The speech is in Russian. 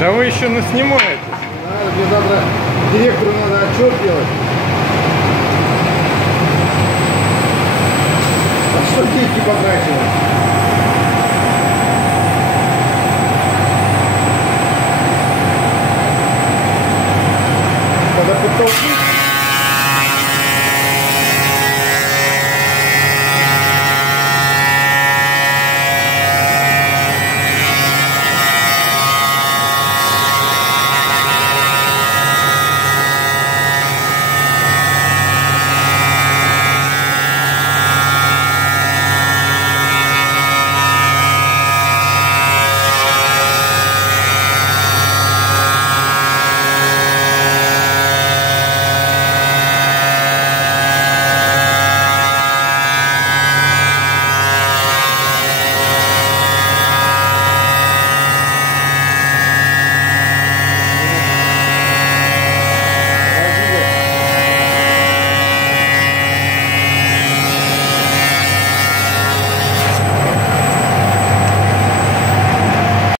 Да вы еще наснимаете. Надо, мне завтра директору надо отчет делать. А что деньги потрачивать?